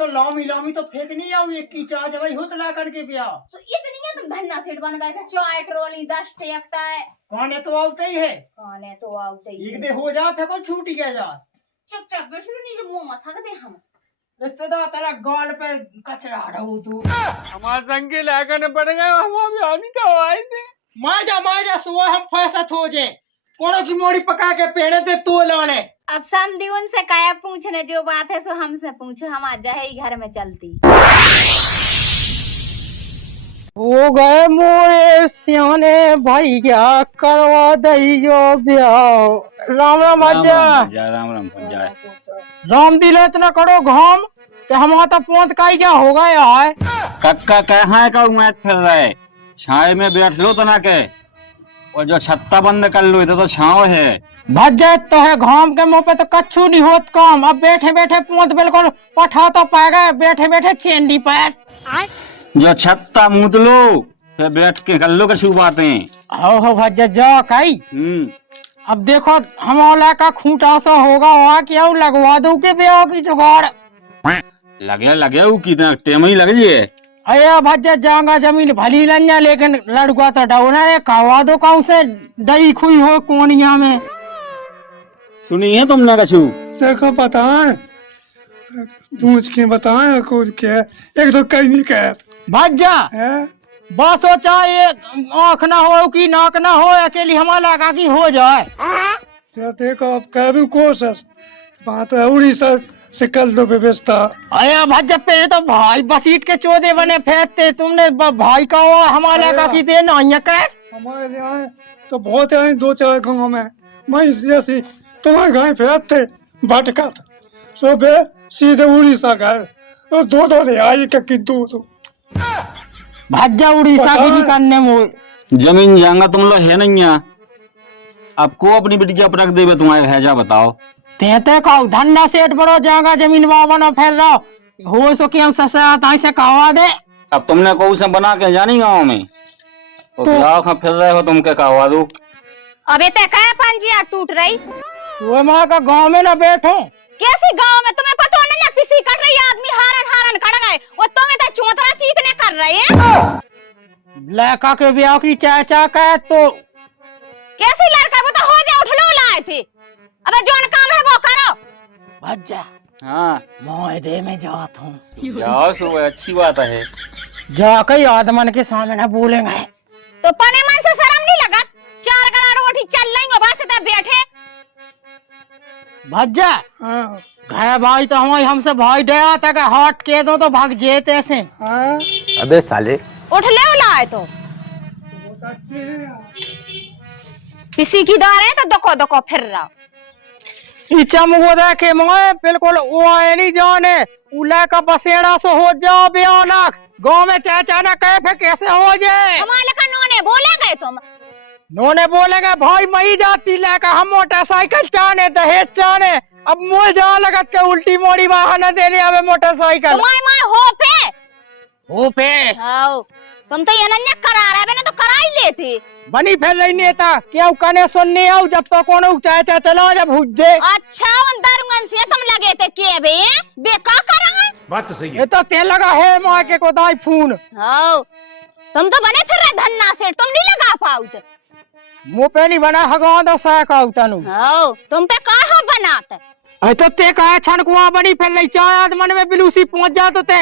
तो लामी लामी तो फेंकनी आऊ एक की चाह जब हो तला करके पिया तो इतनी है तुम धन्ना सेठ बन गए चाय ट्रोली 10 टेकता है। कौन है तो आवते ही है कौन है तो आवते ही एक दे हो जा फेंको छूटी गया जा चुपचाप बैठो नहीं जो मुंह में सकते हम रिश्तेदार तेरा गाल पे कचरा रहू तू हमारे संग के लाकर पड़ गए हम अभी आनी का आए थे माजा सुआ हम फैसा हो जे कोनो की मोड़ी पका के पेड़े थे तो लाने अब समझी उनसे क्या पूछने जो बात है सो हमसे पूछो हम आज जाए घर में चलती हो गए मोरे सियाने भैया करवा दइयो ब्याह राम राम भज्जा राम राम भज्जा राम दिल इतना करो घाम कि हमारा तो पोंत का क्या हो गया है कक्का कहाँ का उम्मीद फिर रहे छाए में बैठ लो तो ना के और जो छत्ता बंद कर लो इधर तो छाव है भज्जा तो है घाम के मुंह पे तो कच्छू नहीं होत काम अब बैठे बैठे पोंत बिल्कुल पठा तो पाएगा बैठे बैठे चेंडी पैर जो छत्ता मूद लो फिर बैठ के कर लो कछु बातें हो भज्जा जा कई अब देखो हमारा का खूंटा सा होगा वहाँ क्या लगवा दो के ब्याह की जुगाड़ लगे लगे कितना टेम ही लग जाए अया भज्जा जाऊंगा जमीन भली लंजा लेकिन लड़का तो डाउना रे कहवा दो कहूं से दही खुई हो कोनिया में सुनी है तुमने कछु देखो बताएं पूछ के बताएं कुछ के एक तो कहीं नहीं कह भज्जा है बस हो चाहे आँख ना हो कि नाक ना हो अकेली हमारा लगा की हो जाए तो देखो अब करूँ कोशिश बात है उड़ीसा से कल दो व्यवस्था अया भज्जा पहले तो भाई बसीट के चौदे बने फेंकते तुमने भाई का हो हमारा लगा की देना कर हमारे यहाँ तो बहुत है 2-4 गाँव में मैं जैसी तुम्हारे गाय फेंकते भटका था सुबह सीधे उड़ीसा गए तो दो दे आई कि दो भज्जा उड़ीसा की भी करने में जमीन जाएगा तुम लोग है नहीं है अब को अपनी बिटिया पर रख देवे तुम्हारे हैजा बताओ तेते का धंधा सेठ बड़ो जाएगा जमीन बाबा न फैल रहा हो सो कि हम ससा ताई से कहवा दे अब तुमने को उसे बना के जानी गाँव में तो ब्याह का फिर रहे हो तुम के कहवा दो अबे ते क्या पंजिया टूट रही वो माँ का गाँव में न बैठो कैसी गांव में तुम्हें पता नहीं ना किसी कट रही आदमी हारन हारन कट गए वो तुम्हें तो चौतरा चीखने कर रहे हैं लड़का के ब्याह की चाचा का तो कैसी लड़का वो तो हो जाए उठ लो लाए थे अबे जोन काम है वो करो भज्जा हाँ मोहदे में जात हूँ जाओ सुबह अच्छी बात है जाकर आदमन के सामने न बोलेंगे तो पने मन से शर्म नहीं लगा 4 गड़ा रोटी चल रही हो बस तब बैठे भज्जा हाँ घर भाई तो हमारे हमसे भाई डरा था कि हट के दो तो भाग जेते ऐसे हाँ अबे साले उठ ले लाए तो बहुत अच्छे हैं किसी की दार है तो दको दको फिर रहा चमगो देखे मोए बिल्कुल वो नहीं जाने उला का बसेड़ा सो हो जाओ ब्याह गाँव में चाचा ना कहे कैसे हो जाए हमारे का नोने बोले गए तुम नोने बोलेंगे भाई मई जाती लेकर हम मोटरसाइकिल चाने दहेज चाने अब मुझे जा लगत के उल्टी मोड़ी वाहन देने आवे मोटरसाइकिल तुम्हारे माँ हो पे हाउ तुम तो ये नन्या करा रहा है तो करा ही लेते बनी फिर रही नेता क्या कने सुनने आओ जब तो कोनो चाचा चलो जब हुज्जे अच्छा उन दारुगन से तुम लगे थे के बेका करा है बात तो सही ये तो ते लगा है माँ के को दाई फोन हाउ तुम तो बने फिर रहे धन्ना से तुम नहीं लगा पाओ मुँह पे नहीं बना हगवा दो साका उतनु हाउ तुम पे कहाँ बनाते तो ते कहे छनकुआ बनी फिर रही चाय आदमन में बिलूसी पहुंच जाते ते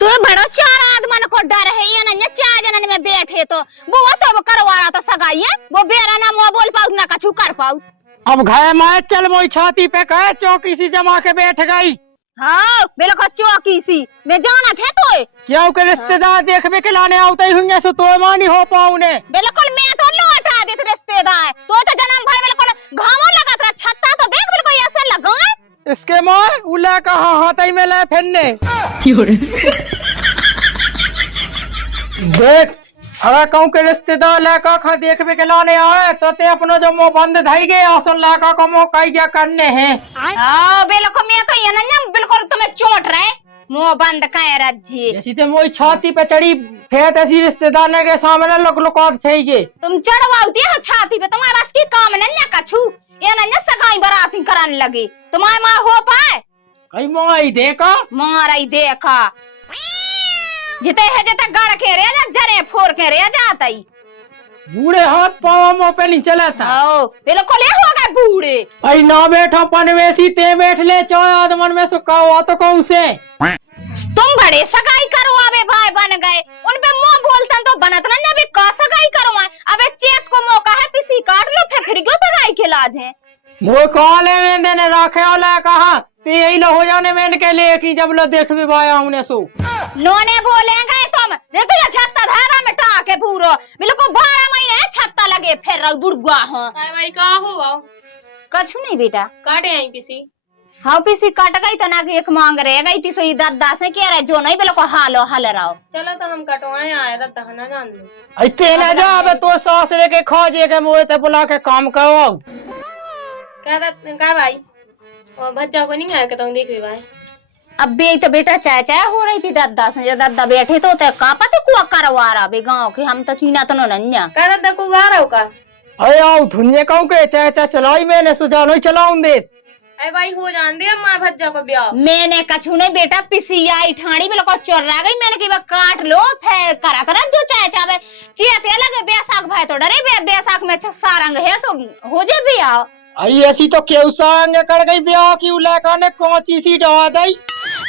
तू बड़ो 4 आदमन को डर है ये ना 4 जनन में बैठे तो वो तो करवा रहा तो सगाई है वो बेरा ना मुंह बोल पाऊ ना कछु कर पाऊ अब घाय माए चल मोई छाती पे कहे चौकी सी जमा के बैठ गई हाँ बिल्कुल चौकी सी मैं जाना थे तो क्यों के रिश्तेदार देखबे के लाने आवते ही हुए सो तो मानी हो पाऊ ने बिल्कुल मैं तो लौटा देते रिश्तेदार तो जन्म भर बिल्कुल घामो लगा था छत्ता तो देख बिल्कुल ऐसे लगा है इसके माँ उला कहा हाथ में ले फिरने देख अगर कहूँ के रिश्तेदार लड़का खा देखबे के लाने आए तो ते अपनो जो मुंह बंद धाई गए आसन लड़का को मुंह कई करने हैं हाँ बिल्कुल मैं तो ये ना बिल्कुल तुम्हें चोट रहे मुंह बंद कहे रज्जी जैसी ते मोई छाती पे चढ़ी फेंक ऐसी रिश्तेदार ने के सामने लुक फेंके तुम चढ़वाती हो छाती पे तुम्हारे बस की काम नहीं कछु ये ना सगाई बराती करन लगी तुम्हारे माँ हो पाए कई माई देखा माराई देखा जिते है जिते गड़ के रे जा जरे फोर के रे जाता ही बूढ़े हाथ पाँव मुंह पे नहीं चला था। ओ बिल्कुल ये हो गए बूढ़े। आई ना बैठा पनवेसी ते बैठ ले चाहे आदमन में सुखा हुआ तो कहूँ से तुम बड़े सगाई करवावे भाई बन गए उनपे मुंह बोलतन तो बनत ना अबे का सगाई करवाए अबे चेत को मौका है पिसी काट लो फिर क्यों सगाई के लाज है वो कॉल लेने देने रखे वाला कहा ते यही लो हो जाने में इनके लिए कि जब लो देख भी भाया हमने सो नोने बोलेंगे तुम देखो ये छत्ता धारा में टाके पूरो बिल्कुल 12 महीने छत्ता लगे फिर बुढ़वा हो भाई का हुआ कछु नहीं बेटा काटे आई पिसी हाँ पिसी कट गई तो ना कि एक मांग रह गई थी सही दादा से कह रहे जो नहीं बिल्कुल हालो हल रहो चलो तो हम कटवाए आया तब तक ना जान लो ऐते ना जा अबे तो सास लेके खोजे के मुंह ते बुला के काम करो क्या भाई और भज्जा को नहीं आया कि तुम देख भाई अब बे तो बेटा चाय चाय हो रही थी दादा से जब दादा बैठे तो का पता कुआ करवा रहा बे गाँव के हम तो चीना तो नन्या क्या दादा को गा रहा का अरे आओ धुनिया कहूँ के चाय चाय चलाई मैंने सुझा नहीं चलाऊं दे अरे भाई हो जान दे माँ भज्जा को ब्याह मैंने कछु नहीं बेटा पिसी आई ठाणी बिल्कुल चोर्रा गई मैंने कहा काट लो फिर करा करा जो चाय चावे चियते लगे बैसाख भाई तो डरे बैसाख में सारंग है सो हो जे ब्याह आई ऐसी तो केउसा निकल गई ब्याह की उलाका ने कोची सी डा दई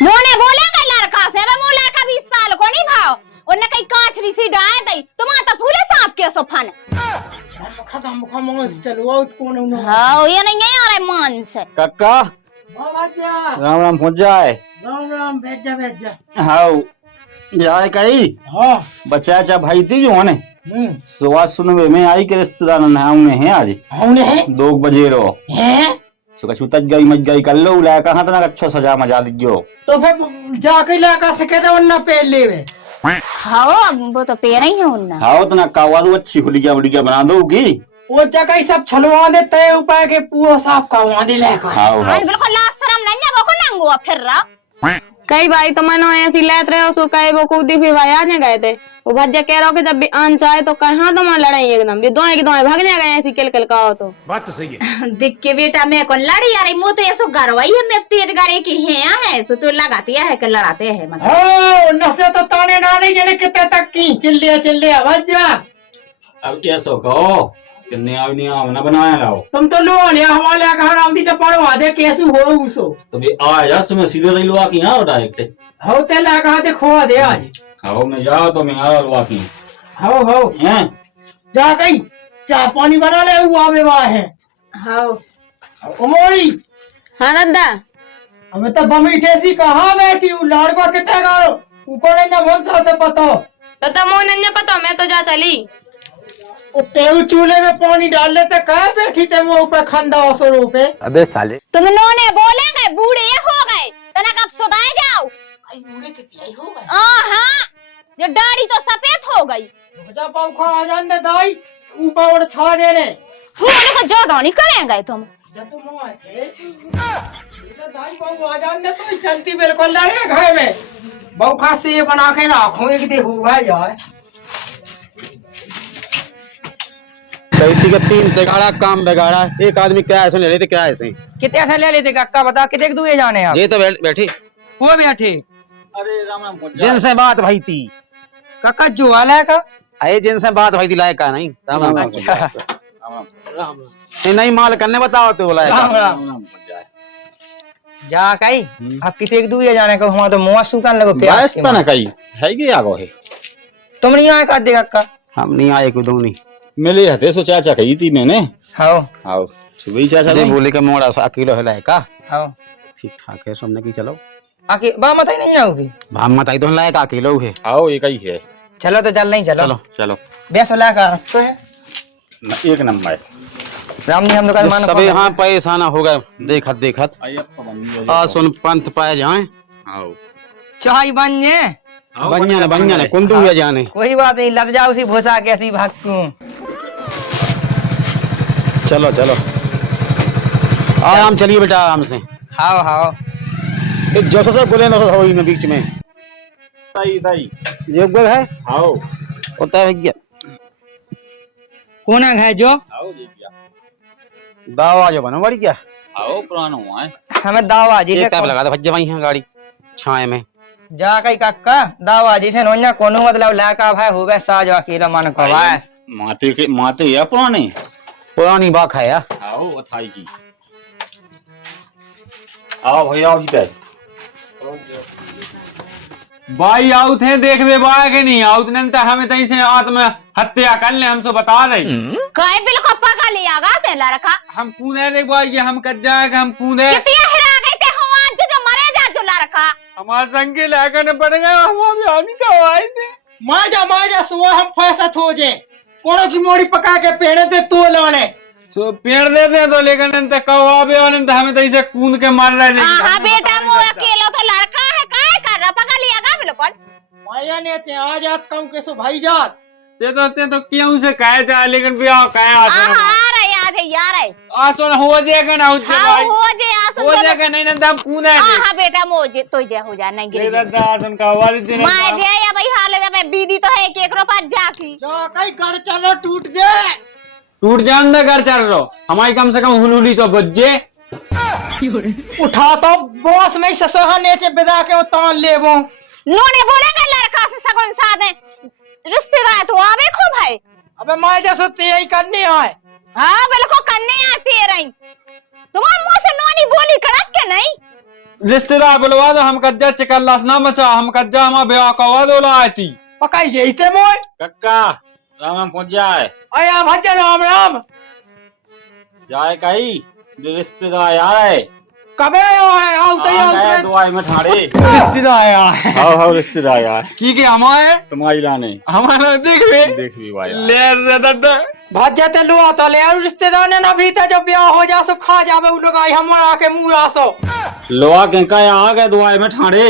मोने बोलेगा लड़का से वे मो लड़का 20 साल को नहीं भाव उन्ने कहीं कांचरी सी डाय दई तुम तो फूले सांप के सोफन खत्म मोस चलो आउट कौन उन हां ये नहीं है अरे मान से काका बाबा जा राम राम हो जाए राम राम भेज जा हाउ जाए कई हां बच्चा चा भाई थी जो ने तो आज सुनवे में आई के रिश्तेदार ने आउने हैं आज आउने है 2 बजे रो हैं सुका सुतज गई मज गई कर लो ला कहां तना अच्छा सजा मजा दियो तो फिर जाके लड़का से कहते वरना पेल लेवे हां वो तो पेर ही है उन्ना हां तना कावा दो अच्छी हुलिया बना दोगी वो जगह सब छलवा देते ऊपर के पूरा साफ करवा दे लेका हां हां बिल्कुल लाज शर्म नहीं है वो को नंगो फिर रहा कई भाई तो मनो ऐसी लेत रहे हो सो कई वो कूदी भी भाई आने गए थे वो भज्जा कह रहा हो कि जब भी आंच आए तो कहा तो लड़ाई एकदम ये दोए की दोए भागने गए ऐसी किल का हो तो बात तो सही है देख के बेटा मैं कौन लड़ी यार मो तो ऐसो गरवाई है मैं तेज गारे की है सो तो लगाती है कि लड़ाते हैं मतलब ओ नसे तो ताने ना नहीं जने कितने तक की चिल्ले आवाज जा अब ऐसो कहो कि निया ना बनाया लाओ तुम तो लो लिया हमारे घर हम भी तो पढ़वा दे कैसे हो उसो तो भी आ जा सुबह सीधे नहीं लुआ की ना डायरेक्ट हो ते लगा दे खोआ दे आज खाओ मैं जाओ तो मैं आ लुआ की हो हैं जा गई चाय पानी बना ले वो आवे वहां है हां उमोरी हाँ दादा हमें तो बमीठे सी कहां बैठी हूं लड़का कितने गालो ऊपर नहीं ना बोल सा से पता तो तमो नन्या पता मैं तो जा चली तेल चूल्हे में पानी डाल लेते कहा बैठी थे मुंह पे खंडा असरों पे अबे साले तुम नोने बोलेंगे बूढ़े हो गए तना कब सुधाए जाओ आई बूढ़े कितने हो गए हां ये दाढ़ी तो सफेद हो गई बजा पाऊ खा आ जान दे दाई ऊपर और छा देने फूल का ज्यादा नहीं करेंगे तुम जब तुम आए थे तो दाई पाऊ आ जान दे तो चलती बिल्कुल लड़े घर में बहु खा से ये बना के रखो एक दे होगा यार कहती के 3 बिगाड़ा काम बिगाड़ा एक आदमी क्या ऐसे ले रहे थे क्या ऐसे कितने ऐसा ले लेते काका बता कितने दुए जाने आप ये तो बैठी वो बैठे अरे राम जिनसे बात भाई थी काका जो वाला है का अरे जिनसे बात भाई थी लायक का नहीं राम राम अच्छा नहीं नहीं माल करने बताओ तो लायक राम राम जा कई आप कितने एक दुए जाने को हमारा तो मुंह सूखन लगो प्यास व्यस्त ना कही है कि आगो है तुम नहीं आए कर दे काका हम नहीं आए कुछ नहीं मिले हते सो चाचा कही थी मैंने हां आओ सुबह चाचा जी बोले के मोड़ा सा किलो है लायक का हां ठीक ठाक है सबने की चलो आके बा मत ही नहीं आओगे भाम मत आई तो लायक का किलो है आओ एक ही है चलो तो चल नहीं चलो चलो बेस वाला का तो है एक नंबर राम जी हम दुकान मान सब यहाँ पैसा ना होगा देखत आ सुन पंथ पाए जाए आओ चाय बन जे बनिया ने कुंदू हुआ जाने कोई बात नहीं लग जाओ उसी भोसा के ऐसी भागू चलो चलो आराम चलिए बेटा आराम से हाओ हाओ जो सब बोले ना हो में बीच में ताई ताई जो गोल है आओ होता है क्या कोना है जो आओ जी क्या दावा जो बनो बड़ी क्या आओ पुराना हुआ है। हमें दावाजी एक से टाइप लगा दे भज्जे वहीं है गाड़ी छाए में। जा कई काका दावाजी से नोन्या कोनो मतलब लाका भाई होवे साज अकेला मन को बस माते है पुरानी। पुरानी बात है यार। आओ अथाई की। आओ भैया आओ इधर। भाई आउत है देख वे बाय के नहीं आउत नहीं तो हमें तई से आत्महत्या कर ले हमसे बता रही। काय बिल को पका लिया गा ते लड़का हम कूदे देख भाई ये हम कट जाएगा हम कूदे। कितिया हिरा गई ते हम आज जो मरे जा जो लड़का हमारा संग के लेकर पड़ गए हम अभी आनी तो आए थे। माजा सुबह हम फैसत हो जे कोनो की मोड़ी पका के पेड़े ते तू लाने सो पेड़ देते हैं तो लेकिन नहीं तो कौवा भी और नहीं तो हमें तो इसे कूद के मार रहे नहीं। हां बेटा मो अकेला तो लड़का है काय कर रहा पका लिया गा बिल्कुल माया ने चे आ जात कहूं के सो भाई जात ते तो क्यों से कहे जा लेकिन भी आओ कहे आसो हां याद है यार है आसो हो जाएगा ना उच्च भाई हो जे आसो हो जाएगा नहीं ना हम कूदे हां बेटा मो जे तो जे हो जा नहीं गिर दादा आसन का आवाज दे मैं जे या भाई हाल है मैं बीदी तो है केकरो पास जाकी जा कई गड़ चलो टूट जे टूट जान दे घर चल रहो हमारी कम से कम हुलहुली तो बज्जे उठा तो बॉस में ससहा नेचे बिदा के तान लेबो नोने बोलेगा लड़का से सगुन साधे रिश्तेदार तो आवे खो भाई अबे मैं जैसे यही करनी है हाँ बिल्कुल करने आती है रही तुम्हारे मुंह से नोनी बोली कड़क के नहीं रिश्तेदार बुलवा दो हम कज्जा चिकल्लास ना बचा हम कज्जा हमारा ब्याह कवा दो लाई थी पकाई यही थे मोय कक्का राम राम पहुंच जाए। आया भज्जा राम राम जाए कहीं जो रिश्तेदार आ रहे कबे आयो है आओ तो गए दुआई में ठाड़े रिश्तेदार आया है हाँ रिश्तेदार यार की के हमारे तुम्हारी लाने हमारा देख रे देख भी भाई ले रे दादा भज्जा ते लुआ तो ले और रिश्तेदार ने ना भी जब ब्याह हो जा सो खा जावे उ लोग आई हमारा के मुंह आसो लोहा केंका आ गए दुआई में ठाड़े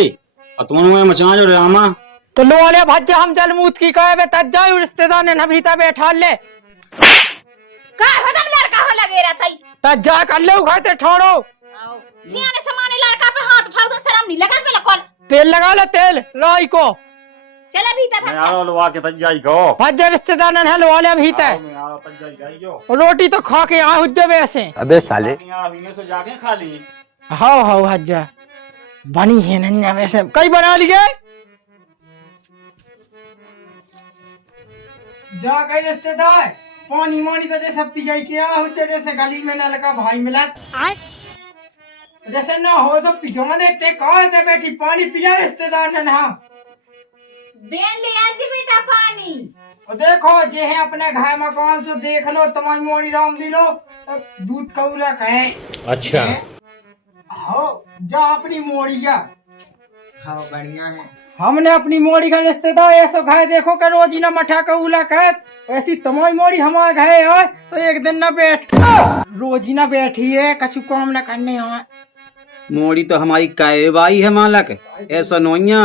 और तुमने मचा जो रामा तो लो ले भज्जा हम जलमूत की कहे तज जाए रिश्तेदार ने नभीता बैठा ले का हदम लड़का हो लगे रहता ही तज जा कर ले उखाते ठोड़ो आओ सियाने समाने लड़का पे हाथ उठाओ तो शर्म नहीं लगा बिल्कुल तेल लगा ले तेल लाई को चल भीतर मैं आ रहा लोहा के तजाई को भज्जा रिश्तेदार ने हलवा ले भीतर मैं आ रहा तजाई जाइयो रोटी तो खा के आ हुज्जे वैसे अबे साले यार इनमें से जाके खा ली हाओ हाओ भज्जा बनी है नन्या वैसे कई बना लिए जा कई रिश्तेदार पानी मानी तो जैसे पी जाई के आ हुज्जे जैसे गली में नलका भाई मिला जैसे ना हो सब पिघमा देते कहाँ दे बैठी पानी पिया रिश्तेदार ने ना बेन ले आज बेटा पानी और देखो जे है अपने घर मकान से देख लो तुम्हारी मोड़ी राम दिलो तो दूध कौला कहे अच्छा हाँ जा अपनी मोड़ी जा हाँ बढ़िया है। हमने अपनी मोड़ी का रिश्तेदार ऐसो घाय देखो कर रोजी ना मठा कौला कहे ऐसी तुम्हारी मोड़ी हमारे घर है तो एक दिन ना बैठ रोजी ना बैठी है कछु काम ना करने है मोड़ी तो हमारी कायबाई है मालक ऐसा नोइया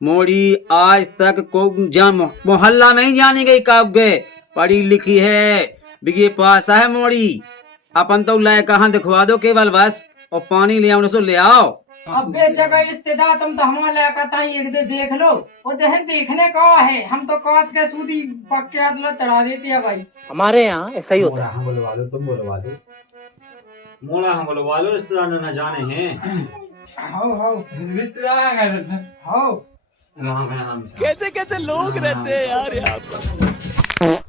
मोड़ी आज तक को मोहल्ला में ही जानी गई कब गए पढ़ी लिखी है बिगे पास है मोड़ी अपन तो लाए कहाँ दिखवा दो केवल बस और पानी ले आओ सो ले आओ अब बेचगा रिश्तेदार तुम तो हमारे लायका एक दे देख लो वो देख देखने का है हम तो काट के सूदी पक के हाथ चढ़ा देते हैं भाई हमारे यहाँ ऐसा ही होता है। बुलवा लो तुम बुलवा दो मोला हम बुलवा लो रिश्तेदार न जाने हैं हाओ हाओ रिश्तेदार आ गए हाओ कैसे कैसे लोग रहते हैं यार यहाँ पर।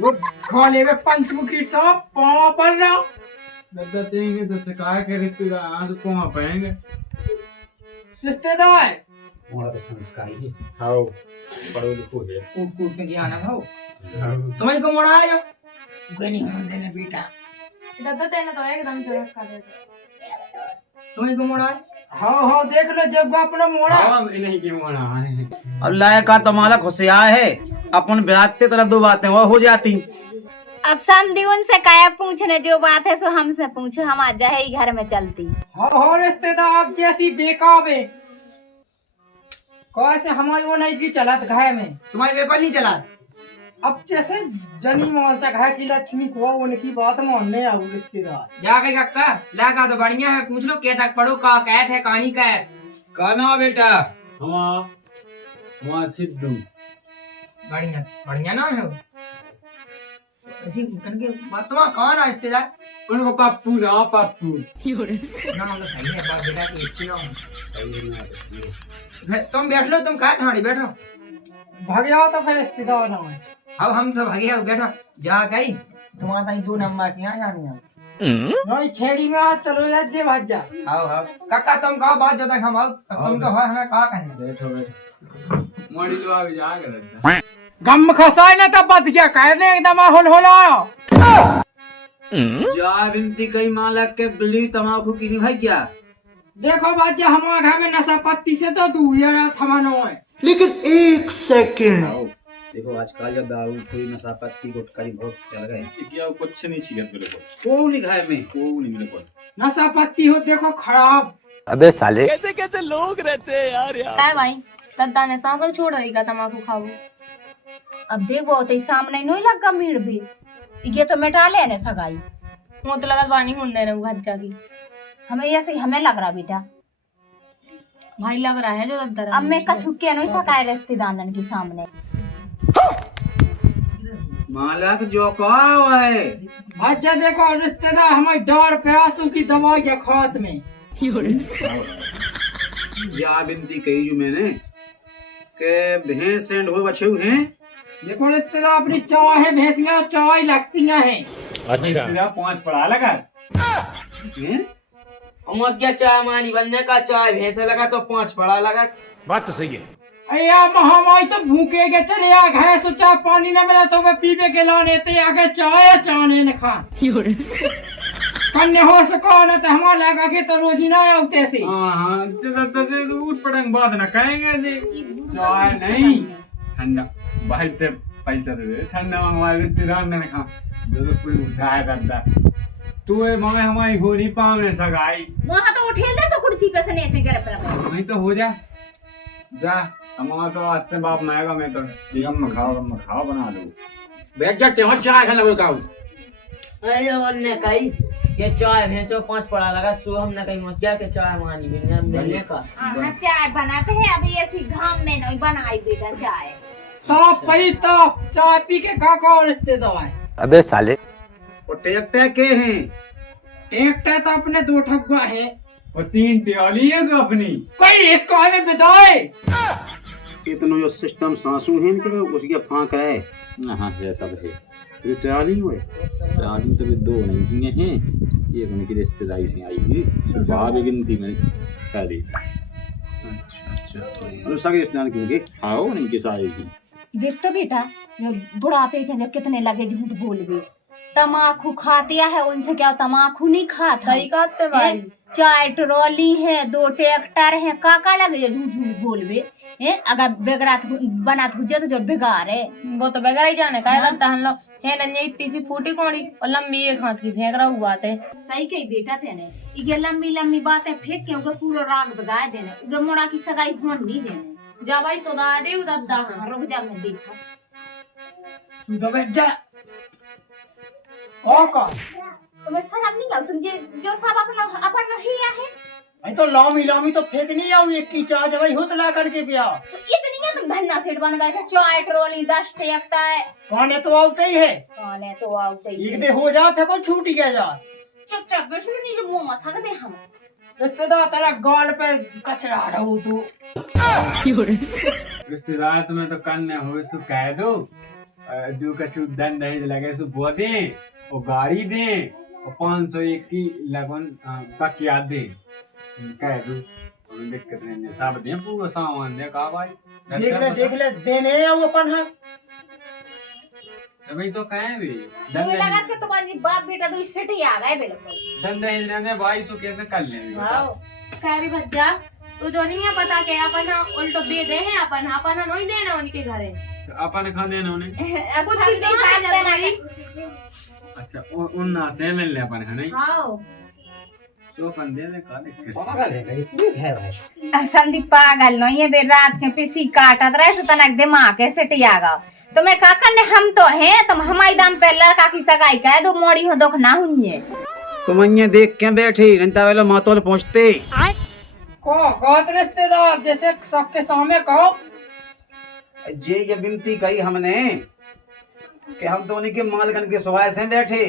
वो खाने में पंचमुखी सांप पाँव पर रहा दादा देंगे तो शिकायत के रिश्तेदार आज कौन पाएंगे रिश्तेदार मोला तो संस्कारी है आओ पढ़ो लिखो है कूट कूट के दिया ना भाव तुम्हें को मोड़ा आयो गनी होंदे ने बेटा दादा तेने तो एकदम से रखा दे तुम्हें को मोड़ा हाँ हाँ देख लो जब अपना मोड़ा हम नहीं की मोड़ा है अब लाए का तो मालक होशियार है अपन ब्याते तरह दो बातें वो हो जाती अब समझी उनसे काया पूछने जो बात है सो हमसे पूछो हम आज जाए घर में चलती हाँ हाँ रिश्तेदार आप जैसी बेकाबे कैसे हमारी वो नहीं की चलत घर में तुम्हारी पेपर नहीं चला अब जैसे जनी मानसा घर की लक्ष्मी को उनकी बात मानने आओ रिश्तेदार जा के कक्का लगा तो बढ़िया है पूछ लो क्या तक पढ़ो का कैद है कहानी का है कहना बेटा वहाँ सिद्धू बढ़िया बढ़िया नाम है वो। ऐसी करके बात तुम्हारा कौन है रिश्तेदार उनको पप्पू ना पप्पू। नाम तो सही है बाप बेटा की एक सी नाम। तुम बैठ लो, तुम कहा ठाड़ी बैठो। भाग जाओ तो फिर रिश्तेदार ना है। अब हम तो भागे हो, बैठो जा गई तुम्हारा ताई 2 नंबर की यहाँ जानी है। नहीं छेड़ी में हाथ चलो यार जे भाग जा। आओ आओ काका तुम कहो बात जो तक हम आओ, तुम तो हो हमें कहा कहने। बैठो बैठो। मोड़ी लो अभी जा कर। गम खसाए ना तब बच गया कह दे एकदम होल होला। जा बिनती कई मालक के बिड़ी तमाकू की नहीं भाई क्या? देखो बाजा हमारे घर में नशा पत्ती से तो दूर यार थमानो है। आओ, देखो आजकल जब दारू कोई नशा पत्ती गुटखा बहुत चल गए। क्या कुछ नहीं चाहिए मेरे को, को नहीं खाए में वो नहीं मेरे को। नशा पत्ती हो देखो खराब। कैसे कैसे लोग रहते हैं यार यहाँ। काय भाई तद्दा ने सांस छोड़ रही का तमाकू खाओ। अब देखो तो सामने नहीं लगा भीड़ भी, ये तो मिटा ले ने सगाई। वो तो लगत बानी हुंदे ने भज्जा की। हमें ऐसे हमें लग रहा बेटा, भाई लग रहा है जो तद्दा। अब मैं कछु के नहीं सकाए रिश्तेदारन के सामने। मालक जो कहा है बाजा देखो रिश्तेदार हमारे डर प्यासों की दवाई है खात में। जा बिनती कही जो मैंने के भैंस एंड हो बचे हुए हैं। देखो रिश्तेदार अपनी चाय है, भैंसियां चाय लगती हैं। अच्छा 5 पड़ा लगा। हैं? हमस क्या चाय मानी बनने का चाय भैंसे लगा तो 5 पड़ा लगा। अरे यार हमारी तो भूखे के चले आ गए, सो चाय पानी न मिला तो वे पीवे के लाने ते आगे चाय चाने न खा कन्ने हो सको न तो हमारा लगा के तो रोजी ना आते से। हाँ तो उठ पटंग बात ना कहेंगे जी। चाय नहीं ठंडा भाई ते पैसा दे ठंडा मंगवा रिश्तेदार ने खा जो तो कोई उठाया करता तू ये मम्मी हमारी होली पावने सगाई वहां तो उठेल दे तो कुर्सी पे से नीचे गिर पड़ा। नहीं तो हो जा हमारा तो आज से बाप माएगा। मैं तो गम खाओ बना लो। बैठ जा टेमर चाय खाने लगे काऊ। अरे वन्ने कही ये चाय भैंसो 5 पड़ा लगा। सो हमने कहीं मस गया के चाय मानी मिलने का। हां चाय बनाते हैं अभी ऐसी घाम में नहीं बनाई बेटा चाय। तो पई तो चाय पी के का रिश्तेदार। अबे साले वो टेक के हैं। एक तो अपने 2 ठगुआ है और 3 टियोली है सो अपनी। कोई एक कहने बिदाए इतना जो सिस्टम सासू है इनके उसके फांक रहे। हाँ ये सब है। ये ट्राली हुए चाली तो भी 2 नहीं किए हैं, ये उनकी रिश्तेदारी से आई थी बाहर गिनती में कर दी। अच्छा सगे स्नान क्योंकि आओ नहीं किस आएगी। देख तो बेटा ये बुढ़ापे के जो कितने लगे झूठ बोल भी। तमाकू खाते है उनसे क्या तमाकू नहीं खाता। सही कहते भाई। चाय ट्रॉली है 2 ट्रैक्टर है काका लगे झूठ झूठ बोलबे है। अगर बेगरात बनात हो तो जो बेगार है वो तो बेगार ही जाने का लगता हम लोग है नन्ही इतनी सी फूटी कौड़ी और लंबी एक हाथ की फेंक रहा हुआ है। सही कही बेटा तेने ये लंबी लंबी बातें फेंक के उनका पूरा राग बगाए देने उधर मोड़ा की सगाई होन नहीं देने। जा भाई सुधा दे उधर दा रुक जा मैं देखा सुधा बैठ जा। का तुम्हें शर्म नहीं लग तुम जो सब अपना अपन हिया है। मैं तो लामी तो फेंक नहीं आऊं एक की चाय भाई होत ला करके पिया। तो इतनी है तुम धन्ना सेठ बन गए थे। चाय ट्रॉली 10 ट्रैक्टर कौन है तो आउते ही है। कौन है तो आउते ही एक दे हो जा फेंको छूट गया जा। चुपचाप बैठ नहीं जो मुंह मसा दे हम रिश्तेदार तेरा गाल पे कचरा रहू तू। रिश्तेदार तुम्हें तो करने हो सु कह दो जो कछु दन दहेज लगे सु बो दे और गाड़ी दे और 501 की लगन पक्किया दे कह दो। दिक्कत नहीं सब दे पूरा सामान दे का भाई। देख ले देने है वो अपन है भाई तो कहे भी तुम्हें लगा के तुम्हारी बाप बेटा तो इससे ही आ गए बिल्कुल। दन दहेज ने भाई सु कैसे कर ले। वाओ खैरी भज्जा तू जो नहीं है पता के अपन उल्टो दे दे हैं अपन नहीं देना उनके घरे अपन खा देना उन्हें। कुछ दिन तो है अच्छा उन्ना से मिल ले अपन है नहीं। हां तो अपन दे का दिक्कत पागल है भाई है भाई। असंदी पागल नहीं है बे रात के पीसी काटत रहे से तनक दिमाग के सेटियागा। तो मैं का करने हम तो हैं तुम हमारी दाम पे लड़का की सगाई कह दो मोड़ी हो दुख ना हुन्ने। तुम ये देख के बैठी नंता वेलो मातोल पहुंचते को रिश्तेदार जैसे सबके सामने कहो। ये बिनती कही हमने कि हम तो उन्हीं के मालकन के सवाय से बैठे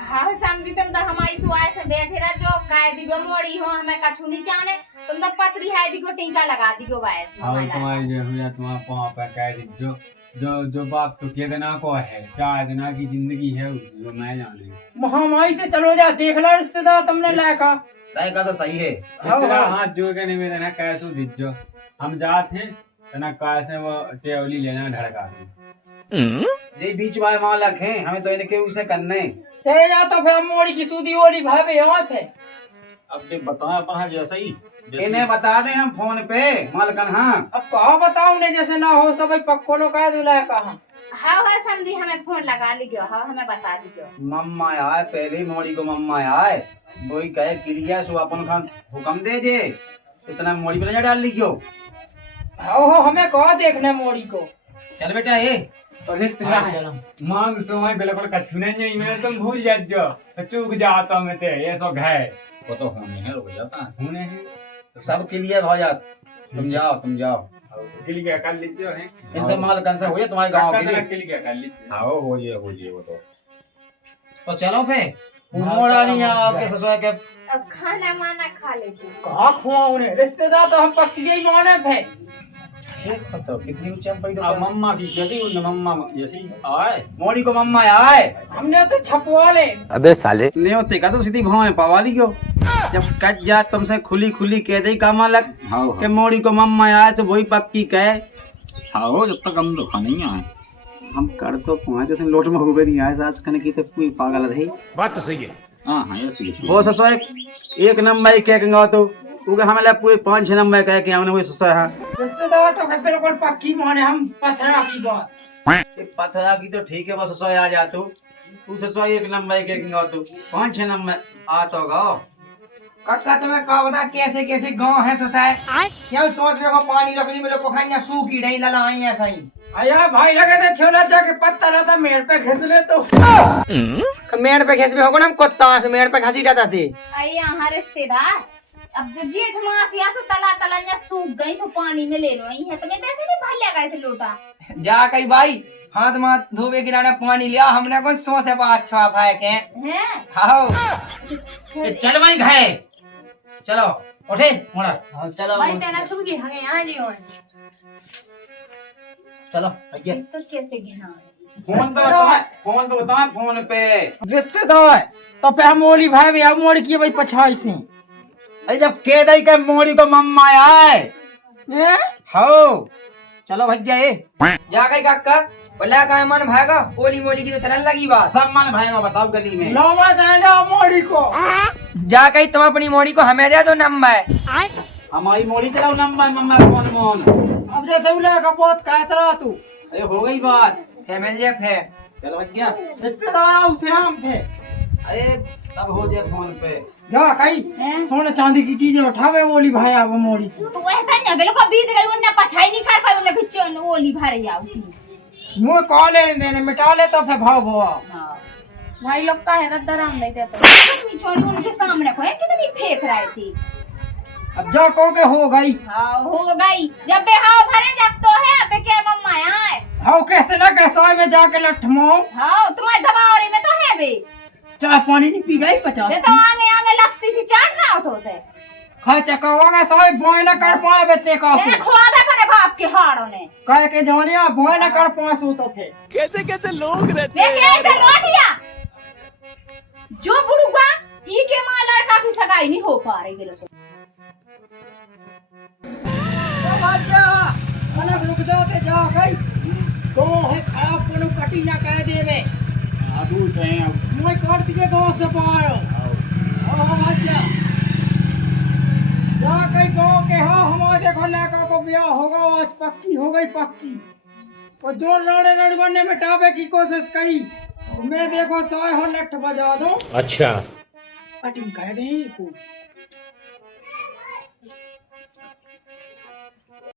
हाँ समझी तुम तो हमारी सुआय से बैठे रह जो गाय दिगो मोड़ी हो हमें कछु नहीं जाने तुम तो पतरी है दिगो टीका लगा दिगो बायस और तुम्हारी जो हुआ तुम्हारा पाँव पे कह दी जो जो जो बात तो के देना को है 4 दिना की जिंदगी है जो मैं जाने महामाई ते चलो जा देख लो रिश्तेदार तुमने लायका का तो सही है। तेरा हाथ जोड़ के निवेदन है कैसो दीजो हम जाते हैं तना कैसे वो टेवली लेना ढड़का जे बीच वाले मालक हैं हमें तो इनके उसे करने। चले जा तो फिर मोड़ी की सूदी ओली भावे यहाँ पे अब भी बताओ अपन जैसा ही इन्हें बता दें हम फोन पे मालकन। हाँ अब कहा बताऊं ने जैसे ना हो सब पक्को लो कह दूल्हा कहा। हाँ हाँ समझी हमें फोन लगा लियो हाँ हमें बता दियो मम्मा आए पहले मोड़ी को मम्मा आए वही कहे क्रिया सो अपन खान हुक्म दे जे इतना मोड़ी पे डाल ली क्यों। हो हमें कहा देखने मोड़ी को। चल बेटा ये और रिश्तेदार मांग समय बिल्कुल कछु नहीं मैंने तुम भूल जात जो तो चूक जाता मैं ते ये सो घाय वो तो होने है रुक जाता होने हैं तो सब क्लियर हो जात। तुम जाओ किल क्या कर लीजिए हैं इनसे मालकन से हो जाए तुम्हारे गांव के लिए। किल क्या कर लीजिए हाँ हो जाए वो तो चलो पे मोड़ा नहीं आपके ससुर के अब खाना माना खा लेती कहा खुआऊं ने रिश्तेदार तो हम पक्की ही माने थे। तो कितनी ऊंचाई पड़ी तो मम्मा की यदि उन मम्मा जैसी आए मोड़ी को मम्मा आए हमने तो छपवा ले अबे साले नहीं होते का तो सीधी भाव में पवा ली क्यों जब कच जात तुमसे खुली खुली कह दे का मालक के मोड़ी को मम्मा आए तो वही पक्की कहे। हाँ जब तक हम धोखा नहीं आए हम कर तो पाँच जैसे लोट में हो गए नहीं आए सास कने की तो कोई पागल रही बात तो सही है। हाँ हाँ ये सही वो ससुर एक नंबर ही कह तो तू हमें ले पूरे 5-6 नंबर कह के हमने वही ससुर है रिश्तेदार तो फिर बिल्कुल पक्की माने हम पथरा की बात पथरा की तो ठीक है वो ससुर आ जा तू ससुर एक नंबर कह तू 5-6 नंबर आ तो गाओ काका तुम्हें का बता कैसे कैसे गांव है सोसाय यहाँ सोच में पानी लकड़ी में लोग को खाई सूखी नहीं लला आई ऐसा ही अया भाई लगे थे छोला जाके पत्ता रहता मेड़ पे घिस ले तो मेड़ पे घिस भी होगा ना हम कुत्ता से मेड़ पे घसी जाता थे अरे यहाँ रिश्तेदार अब जो जेठ मास या सो तला तला या सूख गई तो पानी में ले लो यही है तुम्हें कैसे नहीं भर ले गए थे लोटा जा कई भाई हाथ माथ धोबे गिराने पानी लिया हमने कौन सो से बात छा पाए के हैं हाओ चल भाई घाय चलो उठे मोड़ा चलो भाई तेना छुप गई हमें यहाँ जी हो चलो आइए तो कैसे घिना फोन तो बता फोन पे रिश्तेदार तो पे हम मोली भाई भी हम मोड़ी की भाई पछाई से अरे जब कह दई के मोड़ी को मम्मा आए हो चलो भैया ये जा कई काका बोला का मन भागा ओली मोली की तो चलन लगी बात सब मन भाईगा बताओ गली में लो मैं देना मोड़ी को जा कई तुम अपनी मोड़ी को हमें दे दो नंबर हमारी मोड़ी चलाओ नंबर मम्मा कौन मोन अब जैसे उला का बहुत कहतरा तू अरे हो गई बात फैमिली है चलो भैया रिश्तेदार उठे हम थे अरे तब हो जाए फोन पे जा कई सोने चांदी की चीजें उठावे ओली भाई अब मोड़ी तो वह था ना बिल्कुल बीत गई उन्हें पछाई नहीं कर पाई उन्हें किचन ओली भर जाओ मुंह कॉले देने मिटा ले तो फिर भाव भवा भाई लोग का है दराम नहीं देते छोड़ी उनके सामने को कितनी फेंक रही थी अब जा को के हो गई हाँ हो गई जब बेहाव भरे जब तो है अब के मम्मा आए हाउ कैसे ना कैसा में जाके लठमो हाँ तुम्हारे दबावरी में तो है बे चाय पानी नहीं पी गई 50 ये तो आगे आगे लपसी से चाट रहा होते खा चकावागा साहब बोए ना कर पाए बेटे का मैंने खुआ दे अपने बाप के हाड़ों ने कह के जवानिया बोए ना कर पाए सो तो फिर कैसे कैसे लोग रहते वे हैं क्या यार। इधर लौटिया जो बुढ़ुआ ई के मां लड़का की सगाई नहीं हो पा रही बिल्कुल अलग रुक जाते जा गई तो है खराब कोनो कटी ना कह देवे दूर कहे मुझे काट दिए गांव से बाहर ओ भैया जा कई गांव के हो हमारे देखो लड़का को ब्याह होगा आज पक्की हो गई पक्की और जो लड़े लड़गने मिटावे की कोशिश कई मैं देखो 100 हो लठ बजा दो अच्छा कटिंग कह दे